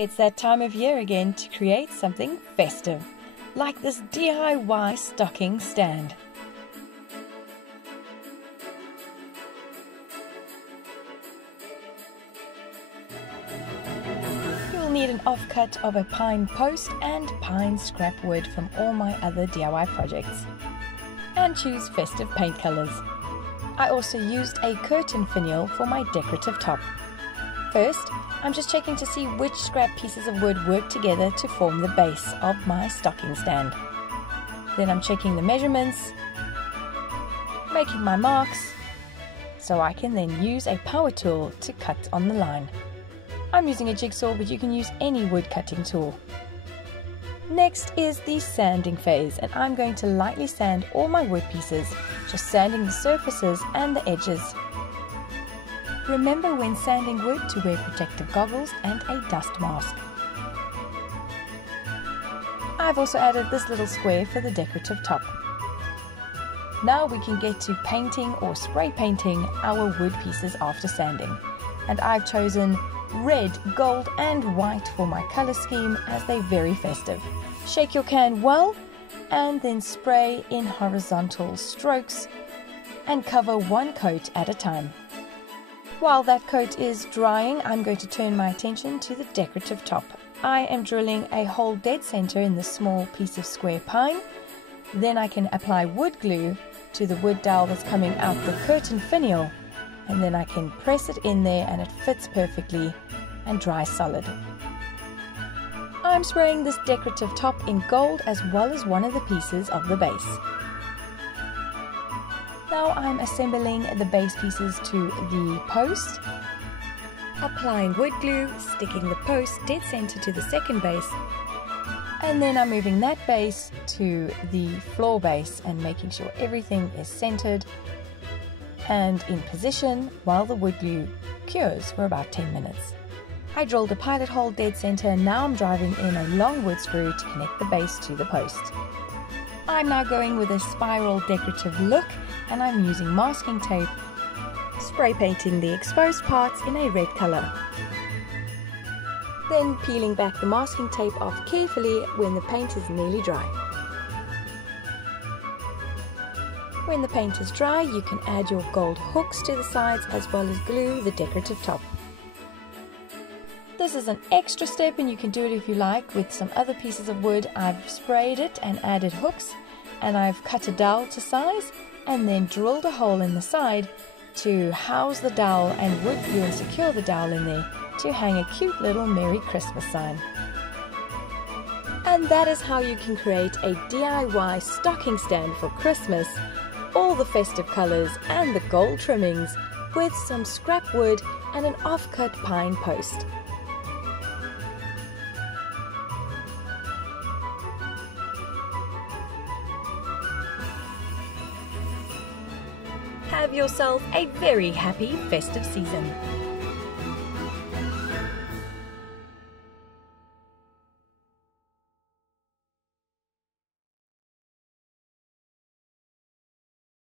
It's that time of year again to create something festive, like this DIY stocking stand. You'll need an offcut of a pine post and pine scrap wood from all my other DIY projects. And choose festive paint colors. I also used a curtain finial for my decorative top. First, I'm just checking to see which scrap pieces of wood work together to form the base of my stocking stand. Then I'm checking the measurements, making my marks, so I can then use a power tool to cut on the line. I'm using a jigsaw, but you can use any wood cutting tool. Next is the sanding phase, and I'm going to lightly sand all my wood pieces, just sanding the surfaces and the edges. Remember when sanding wood to wear protective goggles and a dust mask. I've also added this little square for the decorative top. Now we can get to painting or spray painting our wood pieces after sanding. And I've chosen red, gold and white for my color scheme as they're very festive. Shake your can well and then spray in horizontal strokes and cover one coat at a time. While that coat is drying, I'm going to turn my attention to the decorative top. I am drilling a hole dead center in the small piece of square pine. Then I can apply wood glue to the wood dowel that's coming out the curtain finial, and then I can press it in there and it fits perfectly and dries solid. I'm spraying this decorative top in gold as well as one of the pieces of the base. Now I'm assembling the base pieces to the post, applying wood glue, sticking the post dead center to the second base, and then I'm moving that base to the floor base and making sure everything is centered and in position while the wood glue cures for about 10 minutes. I drilled a pilot hole dead center and now I'm driving in a long wood screw to connect the base to the post. I'm now going with a spiral decorative look and I'm using masking tape, spray painting the exposed parts in a red color. Then peeling back the masking tape off carefully when the paint is nearly dry. When the paint is dry, you can add your gold hooks to the sides as well as glue the decorative top. This is an extra step and you can do it if you like with some other pieces of wood. I've sprayed it and added hooks, and I've cut a dowel to size and then drilled a hole in the side to house the dowel and wood glue and secure the dowel in there to hang a cute little Merry Christmas sign. And that is how you can create a DIY stocking stand for Christmas, all the festive colors and the gold trimmings with some scrap wood and an offcut pine post. Have yourself a very happy festive season.